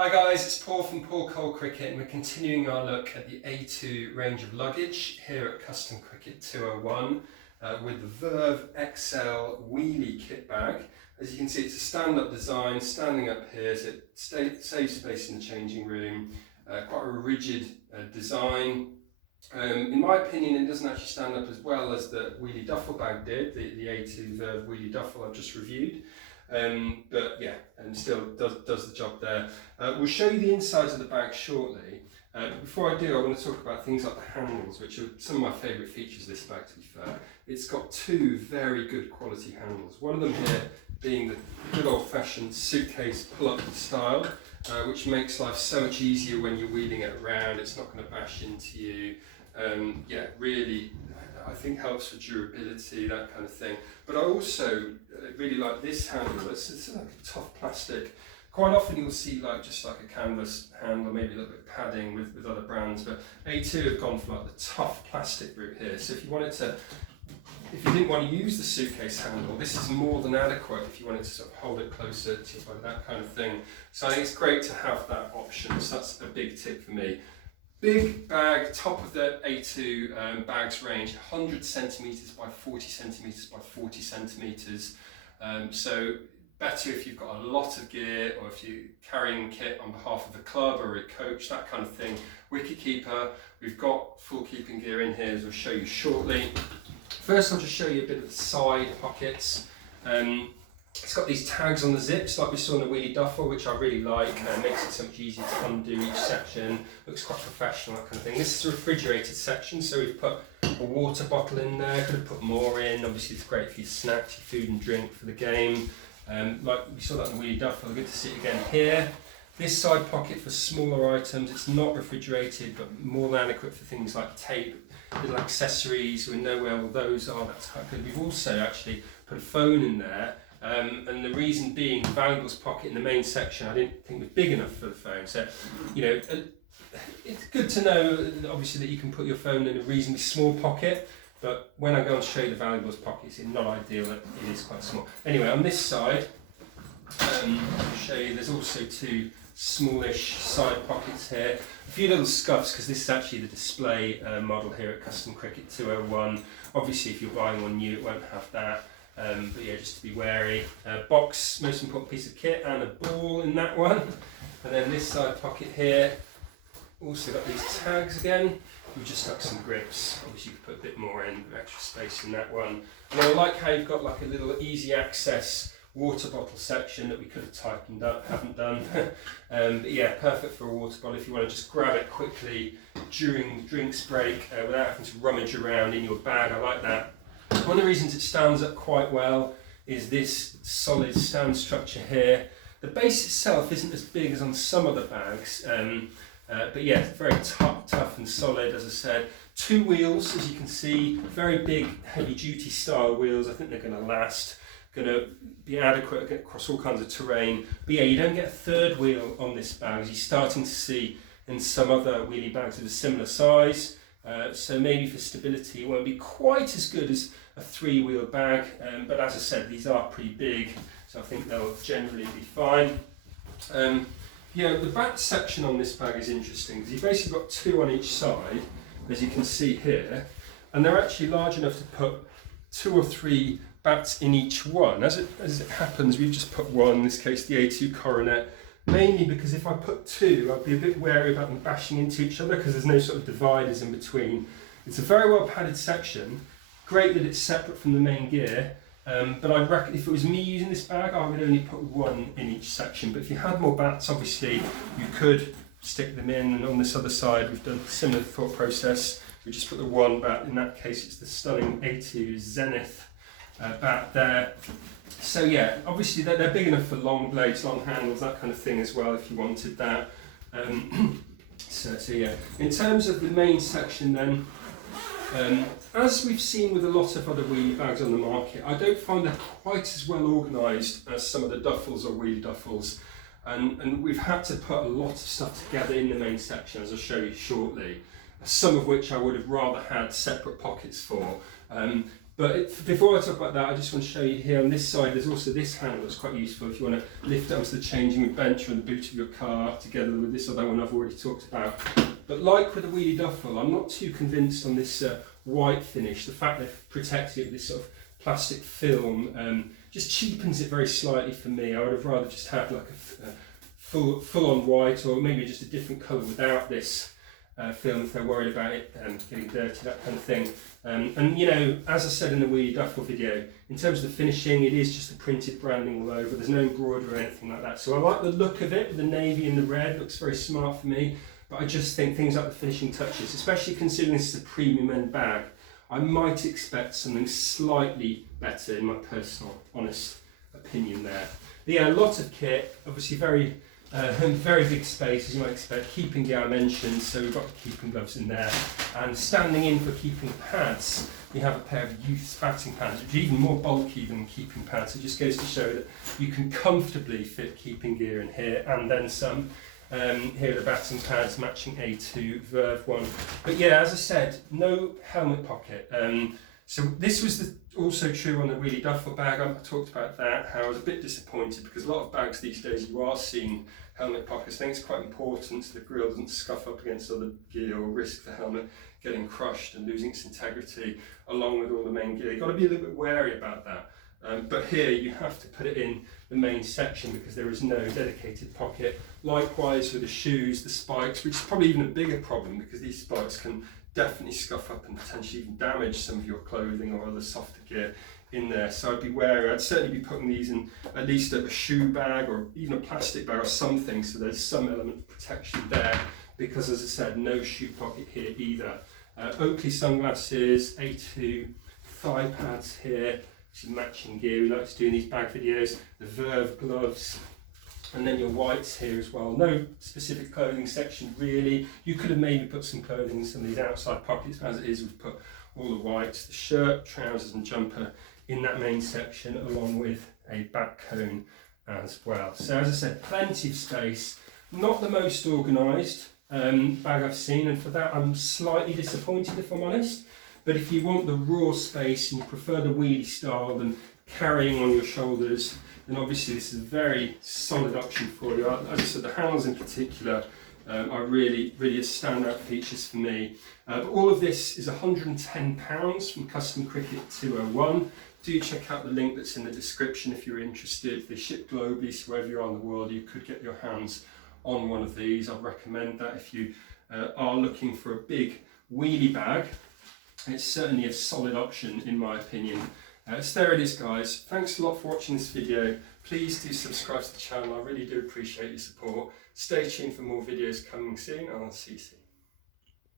Hi guys, it's Paul from Paul Cole Cricket, and we're continuing our look at the A2 range of luggage here at Custom Cricket 201 with the Verve XL Wheelie kit bag. As you can see, it's a stand-up design, standing up here, so it saves space in the changing room. Quite a rigid design. In my opinion, it doesn't actually stand up as well as the Wheelie duffel bag did, the A2 Verve Wheelie duffel I've just reviewed. But yeah, and still does the job there. We'll show you the insides of the bag shortly. But before I do, I want to talk about things like the handles, which are some of my favourite features of this bag, to be fair. It's got two very good quality handles. One of them here being the good old-fashioned suitcase pull-up style, which makes life so much easier when you're wheeling it around. It's not going to bash into you. Yeah, really, I think helps for durability, that kind of thing. But I also really like this handle. It's like a tough plastic. Quite often you'll see just like a canvas handle, maybe a little bit of padding with other brands, but A2 have gone for like the tough plastic route here. So if you didn't want to use the suitcase handle, this is more than adequate if you wanted to sort of hold it closer to your body, that kind of thing. So I think it's great to have that option. So that's a big tip for me. Big bag, top of the A2 bags range, 100 centimetres by 40 centimetres by 40 centimetres. So better if you've got a lot of gear, or if you're carrying kit on behalf of a club or a coach, that kind of thing. Wicket keeper, we've got full keeping gear in here, as I'll show you shortly. First, I'll just show you a bit of the side pockets. It's got these tags on the zips like we saw in the Wheelie duffel, which I really like. Makes it so much easier to undo each section. Looks quite professional, that kind of thing. This is a refrigerated section, so we've put a water bottle in there. Could have put more in. Obviously, it's great for your snacks, your food and drink for the game. Like we saw that in the Wheelie duffel. Good to see it again here. This side pocket for smaller items. It's not refrigerated, but more than adequate for things like tape, little accessories. We know where all those are. That's quite good. We've also actually put a phone in there. And the reason being, the valuables pocket in the main section I didn't think was big enough for the phone. So, you know, it's good to know obviously that you can put your phone in a reasonably small pocket, but when I go and show you the valuables pocket, it's not ideal that it is quite small. Anyway, on this side, I'll show you there's also two smallish side pockets here. A few little scuffs, because this is actually the display model here at Custom Cricket 201. Obviously, if you're buying one new, it won't have that. But yeah, just to be wary. Box, most important piece of kit, and a ball in that one. And then this side pocket here, also got these tags again. We've just stuck some grips. Obviously you could put a bit more in, with extra space in that one. And I like how you've got like a little easy access water bottle section that we could have tightened up, haven't done. But yeah, perfect for a water bottle if you want to just grab it quickly during the drinks break without having to rummage around in your bag. I like that. One of the reasons it stands up quite well is this solid stand structure here. The base itself isn't as big as on some other bags, but yeah, very tough and solid, as I said. Two wheels, as you can see, very big, heavy-duty style wheels. I think they're going to last, going to be adequate across all kinds of terrain. But yeah, you don't get a third wheel on this bag, as you're starting to see in some other wheelie bags of a similar size. So maybe for stability it won't be quite as good as a three-wheel bag, but as I said, these are pretty big, so I think they'll generally be fine. Yeah, the back section on this bag is interesting, because you've basically got two on each side, as you can see here, and they're actually large enough to put 2 or 3 bats in each one. As it happens, we've just put one, in this case the A2 Coronet, mainly because if I put 2, I'd be a bit wary about them bashing into each other, because there's no sort of dividers in between. It's a very well padded section. Great that it's separate from the main gear, but I'd reckon if it was me using this bag, I would only put 1 in each section. But if you had more bats, obviously you could stick them in, and on this other side we've done a similar thought process. We just put the 1 bat, in that case it's the stunning A2 Zenith bat there. So yeah, obviously they're big enough for long blades, long handles, that kind of thing as well, if you wanted that. So yeah, in terms of the main section then, as we've seen with a lot of other wheelie bags on the market, I don't find they're quite as well organised as some of the duffels or wheelie duffels, and we've had to put a lot of stuff together in the main section, as I'll show you shortly, some of which I would have rather had separate pockets for. But before I talk about that, I just want to show you here on this side, there's also this handle that's quite useful if you want to lift it onto the changing room bench or the boot of your car, together with this other one I've already talked about. But like with the wheelie duffel, I'm not too convinced on this white finish. The fact they've protected it with this sort of plastic film just cheapens it very slightly for me. I would have rather just had like a full-on white, or maybe just a different colour without this film if they're worried about it getting dirty, that kind of thing. And you know, as I said in the wheelie duffel video, in terms of the finishing, it is just the printed branding all over. There's no embroidery or anything like that. So I like the look of it, the navy and the red, looks very smart for me. But I just think things like the finishing touches, especially considering this is a premium end bag, I might expect something slightly better in my personal, honest opinion there. But yeah, a lot of kit, obviously very big space as you might expect. Keeping gear I mentioned, so we've got the keeping gloves in there. And standing in for keeping pads, we have a pair of youth batting pads, which are even more bulky than keeping pads. It just goes to show that you can comfortably fit keeping gear in here and then some. Here are the batting pads, matching A2 Verve one. But yeah, as I said, no helmet pocket. So this was also true on the wheelie duffel bag. I talked about that, how I was a bit disappointed because a lot of bags these days you are seeing helmet pockets. I think it's quite important so the grille doesn't scuff up against other gear or risk the helmet getting crushed and losing its integrity along with all the main gear. You've got to be a little bit wary about that. But here you have to put it in the main section because there is no dedicated pocket. Likewise with the shoes, the spikes, which is probably even a bigger problem because these spikes can definitely scuff up and potentially even damage some of your clothing or other softer gear in there. So I'd be wary. I'd certainly be putting these in at least a shoe bag or even a plastic bag or something so there's some element of protection there because, as I said, no shoe pocket here either. Oakley sunglasses, A2 thigh pads here. Some matching gear we like to do in these bag videos, the Verve gloves, and then your whites here as well. No specific clothing section really. You could have maybe put some clothing in some of these outside pockets, but as it is we've put all the whites, the shirt, trousers and jumper in that main section along with a back cone as well. So as I said, plenty of space, not the most organised bag I've seen, and for that I'm slightly disappointed if I'm honest. But if you want the raw space and you prefer the wheelie style than carrying on your shoulders, then obviously this is a very solid option for you. As I said, the handles in particular are really a standout features for me. But all of this is £110 from Custom Cricket 201. Do check out the link that's in the description if you're interested. They ship globally, so wherever you are in the world you could get your hands on one of these. I'd recommend that if you are looking for a big wheelie bag. It's certainly a solid option in my opinion. So there it is guys, thanks a lot for watching this video. Please do subscribe to the channel, I really do appreciate your support. Stay tuned for more videos coming soon and I'll see you soon.